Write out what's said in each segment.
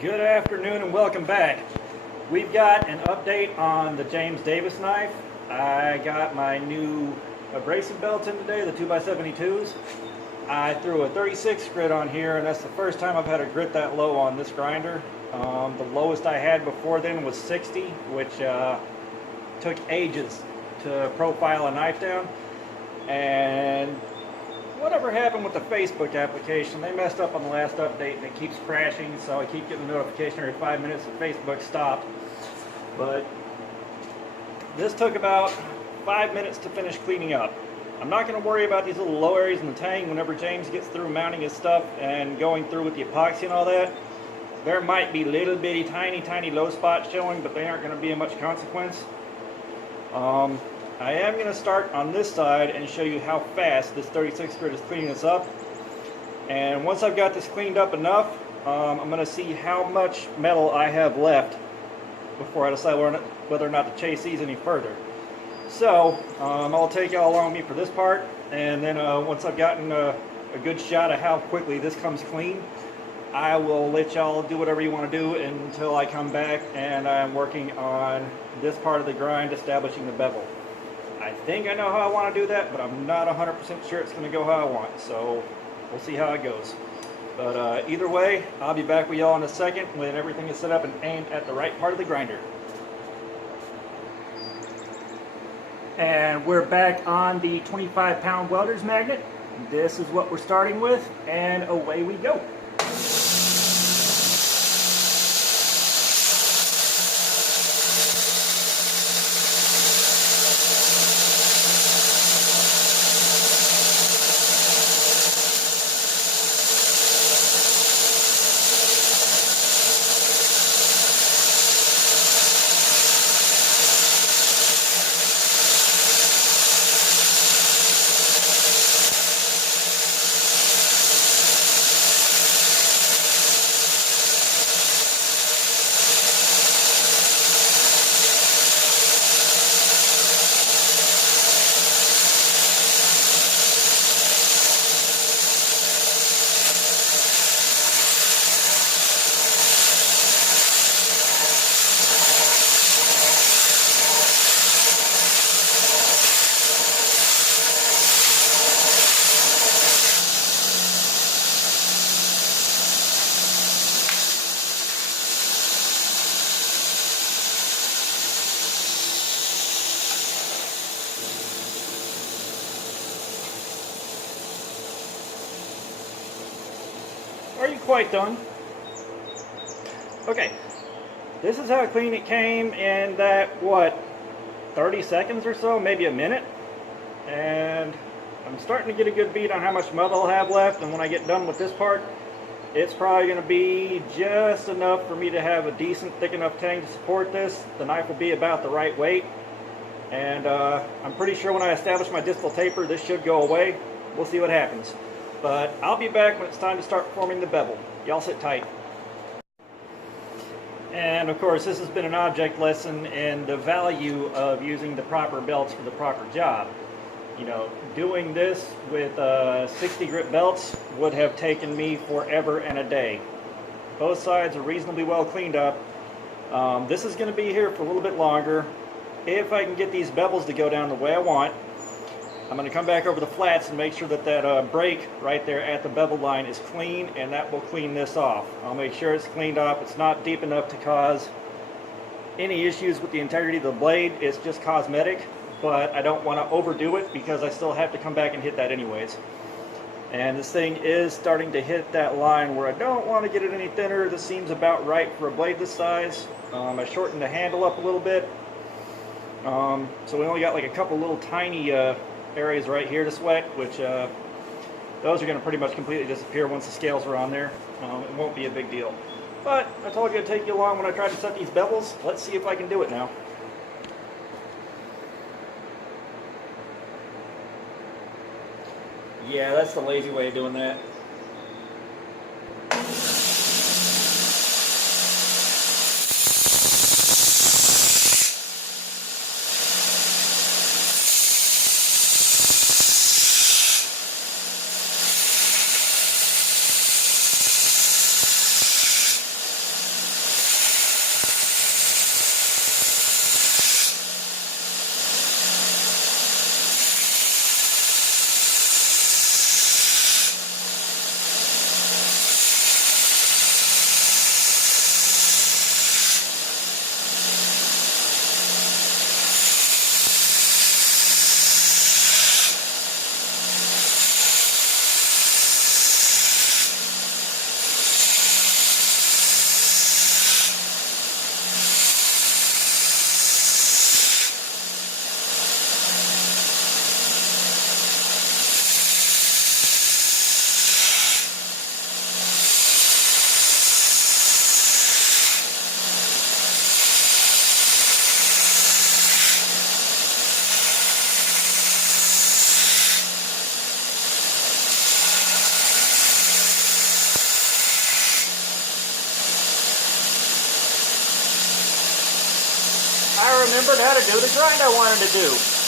Good afternoon and welcome back. We've got an update on the James Davis knife. I got my new abrasive belts in today, the 2x72s. I threw a 36 grit on here, and that's the first time I've had a grit that low on this grinder. The lowest I had before then was 60, which took ages to profile a knife down. And whatever happened with the Facebook application, they messed up on the last update and it keeps crashing, so I keep getting a notification every 5 minutes that Facebook stopped. But this took about 5 minutes to finish cleaning up. I'm not going to worry about these little low areas in the tang whenever James gets through mounting his stuff and going through with the epoxy and all that. There might be little bitty tiny low spots showing, but they aren't going to be of much consequence. I am going to start on this side and show you how fast this 36 grit is cleaning this up. And once I've got this cleaned up enough, I'm going to see how much metal I have left before I decide whether or not to chase these any further. So I'll take y'all along with me for this part, and then once I've gotten a good shot of how quickly this comes clean, I will let y'all do whatever you want to do until I come back and I'm working on this part of the grind, establishing the bevel. I think I know how I want to do that, but I'm not 100% sure it's going to go how I want, so we'll see how it goes. But either way, I'll be back with y'all in a second when everything is set up and aimed at the right part of the grinder. And we're back on the 25-pound welder's magnet. This is what we're starting with, and away we go. Are you quite done? Okay, this is how clean it came in that, what, 30 seconds or so, maybe a minute. And I'm starting to get a good beat on how much metal I'll have left, and when I get done with this part, it's probably going to be just enough for me to have a decent, thick enough tang to support this. The knife will be about the right weight, and I'm pretty sure when I establish my distal taper, this should go away. We'll see what happens. But I'll be back when it's time to start forming the bevel. Y'all sit tight. And of course, this has been an object lesson in the value of using the proper belts for the proper job. You know, doing this with 60 grit belts would have taken me forever and a day. Both sides are reasonably well cleaned up. This is going to be here for a little bit longer. If I can get these bevels to go down the way I want, I'm going to come back over the flats and make sure that that break right there at the bevel line is clean, and that will clean this off. I'll make sure it's cleaned up. It's not deep enough to cause any issues with the integrity of the blade. It's just cosmetic, but I don't want to overdo it because I still have to come back and hit that anyways. And this thing is starting to hit that line where I don't want to get it any thinner. This seems about right for a blade this size. I shortened the handle up a little bit. So we only got like a couple little tiny areas right here to sweat, which those are going to pretty much completely disappear once the scales are on there. It won't be a big deal. But I told you I'd take you along when I tried to set these bevels. Let's see if I can do it now. Yeah, that's the lazy way of doing that. remembered how to do the grind I wanted to do.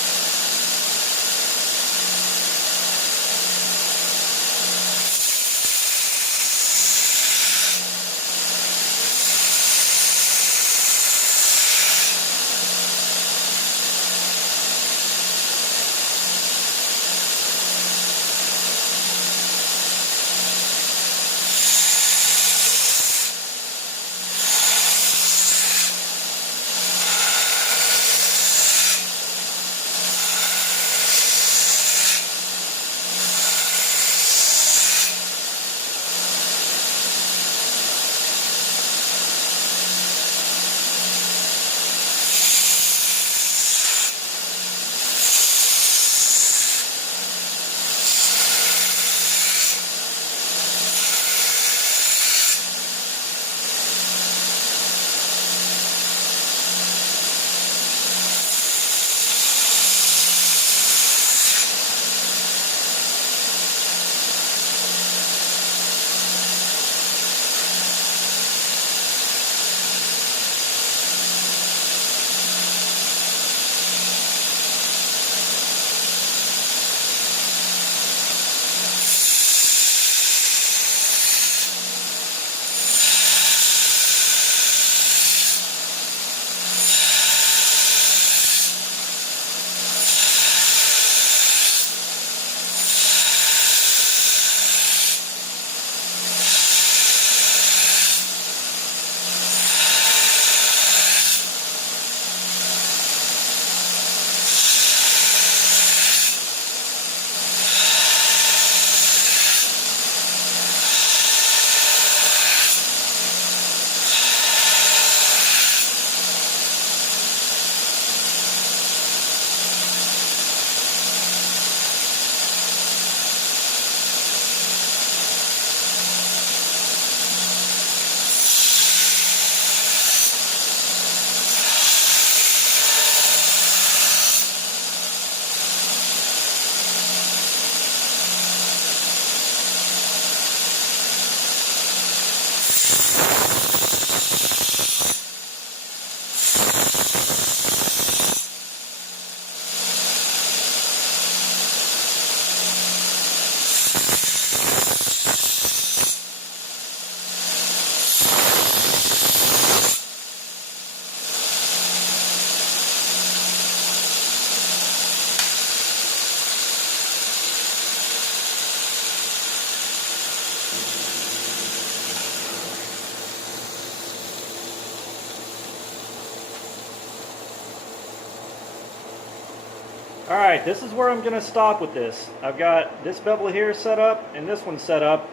Alright, this is where I'm going to stop with this. I've got this bevel here set up and this one set up.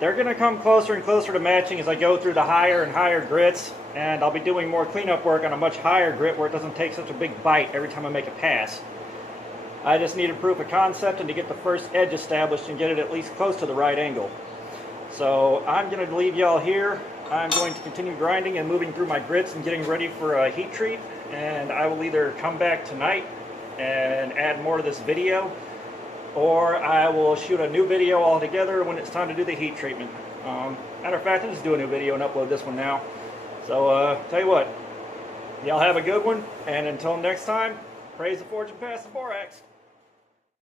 They're going to come closer and closer to matching as I go through the higher and higher grits, and I'll be doing more cleanup work on a much higher grit where it doesn't take such a big bite every time I make a pass. I just needed proof of concept and to get the first edge established and get it at least close to the right angle. So I'm going to leave y'all here. I'm going to continue grinding and moving through my grits and getting ready for a heat treat, and I will either come back tonight and add more to this video, or I will shoot a new video altogether when it's time to do the heat treatment. Matter of fact, I'll just do a new video and upload this one now. So, tell you what, y'all have a good one, and until next time, praise the forge and pass the borax.